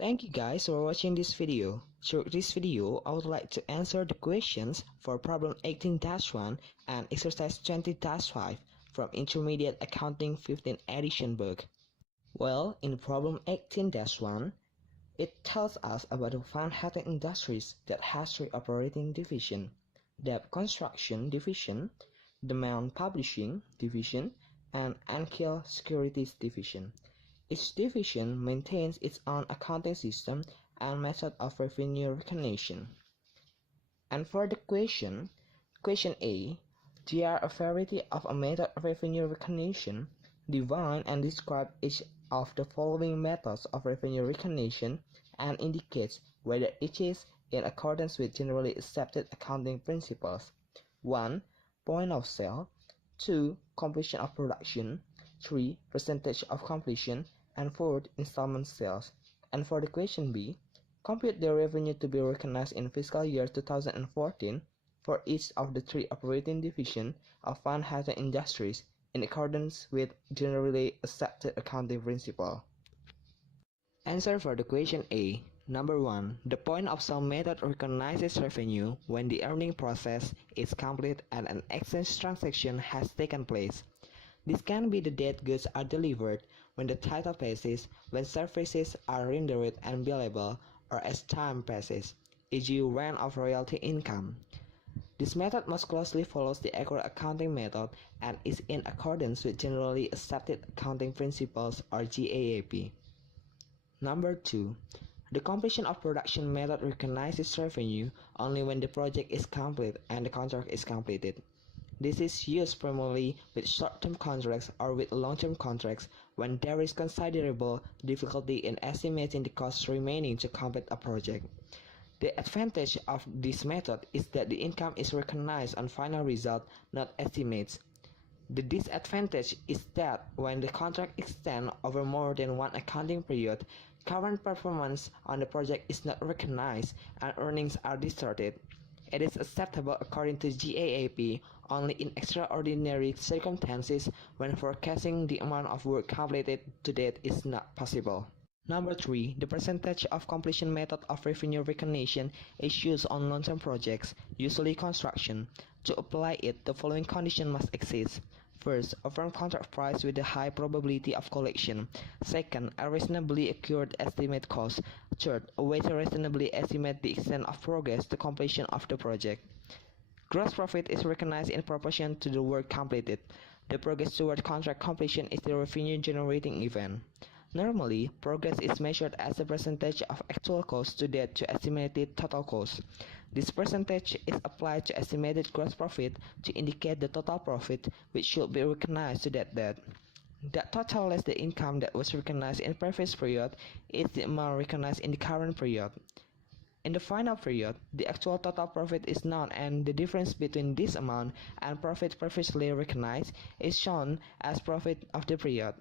Thank you guys for watching this video. Through this video, I would like to answer the questions for problem 18-1 and exercise 20-5 from Intermediate Accounting 15th edition book. Well, in problem 18-1, it tells us about the Manhattan Industries that has three operating divisions: the Construction Division, the Mount Publishing Division, and Ankiel Securities Division. Each division maintains its own accounting system and method of revenue recognition. And for the question A, there are a variety of a method of revenue recognition. Define and describe each of the following methods of revenue recognition and indicates whether each is in accordance with generally accepted accounting principles. 1. Point of sale. 2. Completion of production. 3. Percentage of completion. And 4. Installment sales. And for the question B, compute the revenue to be recognized in fiscal year 2014 for each of the three operating divisions of Manhattan Industries in accordance with generally accepted accounting principle. Answer for the question A. Number 1. The point of sale method recognizes revenue when the earning process is complete and an exchange transaction has taken place. This can be the date goods are delivered, when the title passes, when services are rendered and billable, or as time passes, e.g. rent of royalty income. This method most closely follows the accurate accounting method and is in accordance with generally accepted accounting principles or GAAP. Number 2. The completion of production method recognizes revenue only when the project is complete and the contract is completed. This is used primarily with short-term contracts or with long-term contracts when there is considerable difficulty in estimating the costs remaining to complete a project. The advantage of this method is that the income is recognized on final result, not estimates. The disadvantage is that when the contract extends over more than one accounting period, current performance on the project is not recognized and earnings are distorted. It is acceptable according to GAAP only in extraordinary circumstances when forecasting the amount of work completed to date is not possible. Number 3. The percentage of completion method of revenue recognition is used on long-term projects, usually construction. To apply it, the following condition must exist. First, a firm contract price with a high probability of collection. Second, a reasonably accurate estimate cost. Third, a way to reasonably estimate the extent of progress to completion of the project. Gross profit is recognized in proportion to the work completed. The progress toward contract completion is the revenue-generating event. Normally, progress is measured as a percentage of actual cost to date to estimated total cost. This percentage is applied to estimated gross profit to indicate the total profit which should be recognized to that date. The total less the income that was recognized in previous period is the amount recognized in the current period. In the final period, the actual total profit is known and the difference between this amount and profit previously recognized is shown as profit of the period.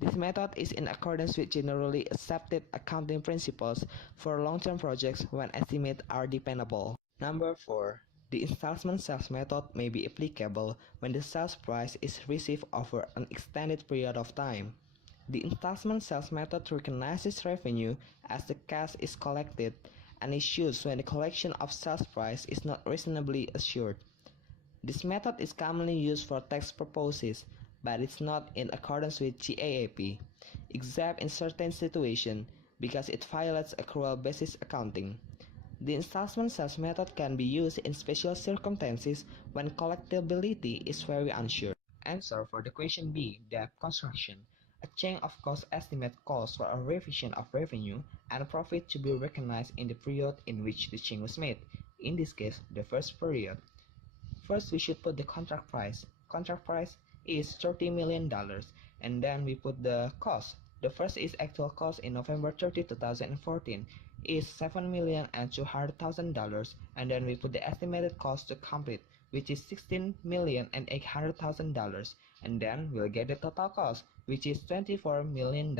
This method is in accordance with generally accepted accounting principles for long-term projects when estimates are dependable. Number 4. The installment sales method may be applicable when the sales price is received over an extended period of time. The installment sales method recognizes revenue as the cash is collected and is used when the collection of sales price is not reasonably assured. This method is commonly used for tax purposes, but it's not in accordance with GAAP, except in certain situations because it violates accrual basis accounting. The installment sales method can be used in special circumstances when collectability is very unsure. Answer for the question B, debt construction. A change of cost estimate calls for a revision of revenue and profit to be recognized in the period in which the change was made, in this case, the first period. First, we should put the contract price. Contract price is $30 million, and then we put the cost. The first is actual cost in November 30, 2014 is $7,200,000, and then we put the estimated cost to complete, which is $16,800,000, and then we'll get the total cost, which is $24 million.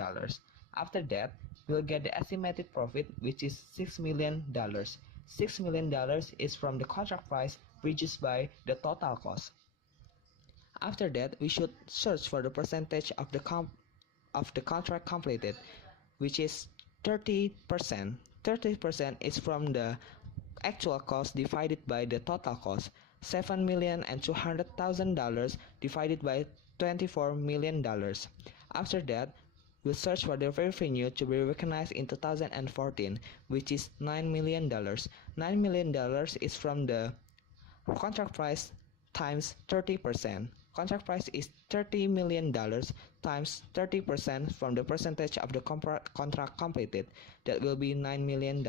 After that, we'll get the estimated profit, which is $6 million. $6 million is from the contract price reduced by the total cost. After that, we should search for the percentage of the contract completed, which is 30%. 30% is from the actual cost divided by the total cost. $7,200,000 divided by $24 million. After that, we'll search for the revenue to be recognized in 2014, which is $9 million. $9 million is from the contract price times 30%. Contract price is $30 million times 30% from the percentage of the contract completed. That will be $9 million.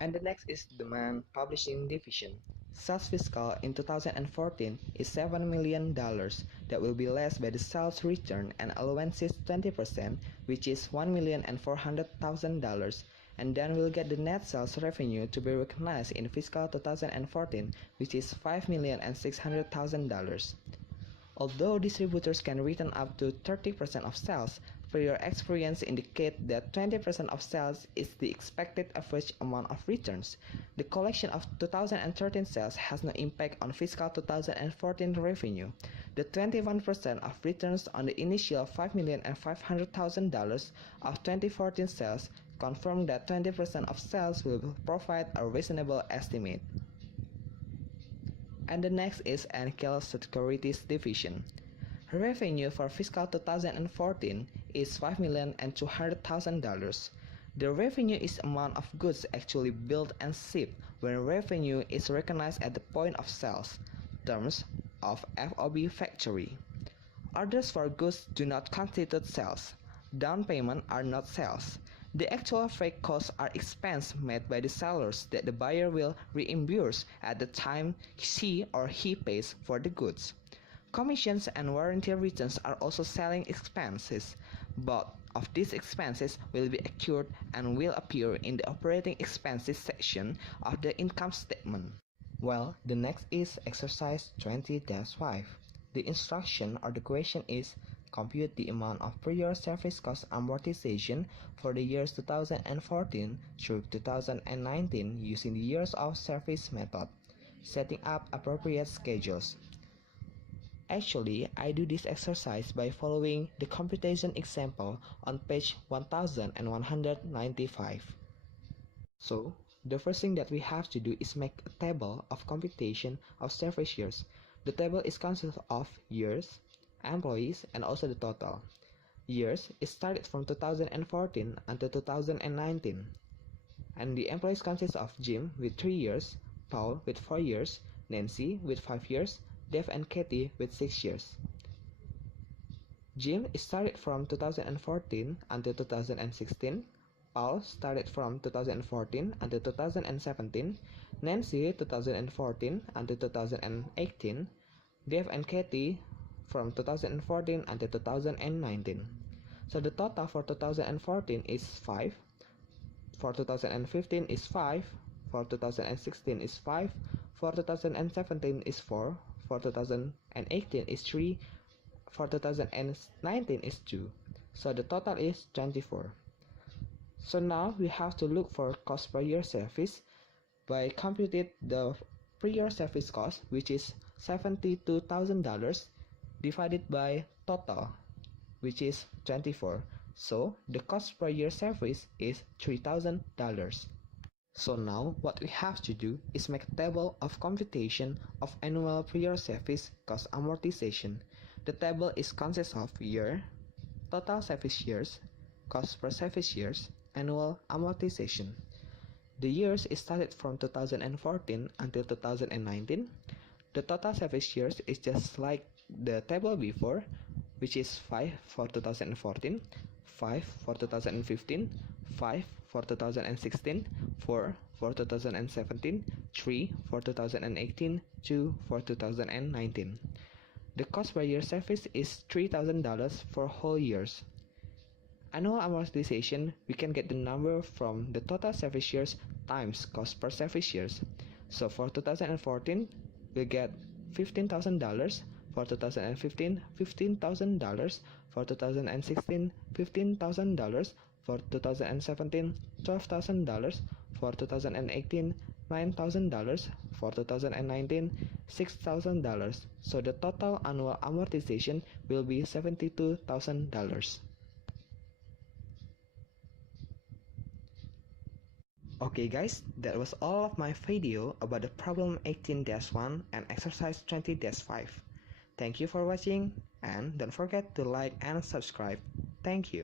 And the next is demand publishing division. Sales fiscal in 2014 is $7 million. That will be less by the sales return and allowances 20%, which is $1,400,000. And then we'll get the net sales revenue to be recognized in fiscal 2014, which is $5,600,000. Although distributors can return up to 30% of sales, prior experience indicate that 20% of sales is the expected average amount of returns. The collection of 2013 sales has no impact on fiscal 2014 revenue. The 21% of returns on the initial $5,500,000 of 2014 sales confirm that 20% of sales will provide a reasonable estimate. And the next is Ankel Securities Division. Revenue for fiscal 2014 is $5,200,000. The revenue is amount of goods actually built and shipped when revenue is recognized at the point of sales, terms of FOB factory. Orders for goods do not constitute sales. Down payment are not sales. The actual freight costs are expense made by the sellers that the buyer will reimburse at the time she or he pays for the goods. Commissions and warranty returns are also selling expenses. Both of these expenses will be accrued and will appear in the operating expenses section of the income statement. Well, the next is exercise 20-5. The instruction or the question is compute the amount of prior service cost amortization for the years 2014 through 2019 using the years of service method. Setting up appropriate schedules. Actually, I do this exercise by following the computation example on page 1195. So, the first thing that we have to do is make a table of computation of service years. The table is consisted of years, employees, and also the total. Years is started from 2014 until 2019. And the employees consist of Jim with 3 years, Paul with 4 years, Nancy with 5 years, Dave and Katie with 6 years. Jim started from 2014 until 2016. Paul started from 2014 until 2017. Nancy 2014 until 2018. Dave and Katie from 2014 until 2019. So the total for 2014 is 5. For 2015 is 5. For 2016 is 5. For 2017 is 4. For 2018 is 3. For 2019 is 2. So the total is 24. So now we have to look for cost per year service by computing the per year service cost, which is $72,000 divided by total, which is 24. So the cost per year service is $3,000. So now what we have to do is make a table of computation of annual per year service cost amortization. The table is consists of year, total service years, cost per service years, annual amortization. The years is started from 2014 until 2019. The total service years is just like the table before, which is 5 for 2014, 5 for 2015, 5 for 2016, 4 for 2017, 3 for 2018, 2 for 2019. The cost per year service is $3,000 for whole years. Annual amortization, we can get the number from the total service years times cost per service years. So for 2014, we get $15,000. For 2015, $15,000. For 2016, $15,000. For 2017, $12,000. For 2018, $9,000. For 2019, $6,000. So the total annual amortization will be $72,000. Okay guys, that was all of my video about the problem 18-1 and exercise 20-5. Thank you for watching and don't forget to like and subscribe. Thank you.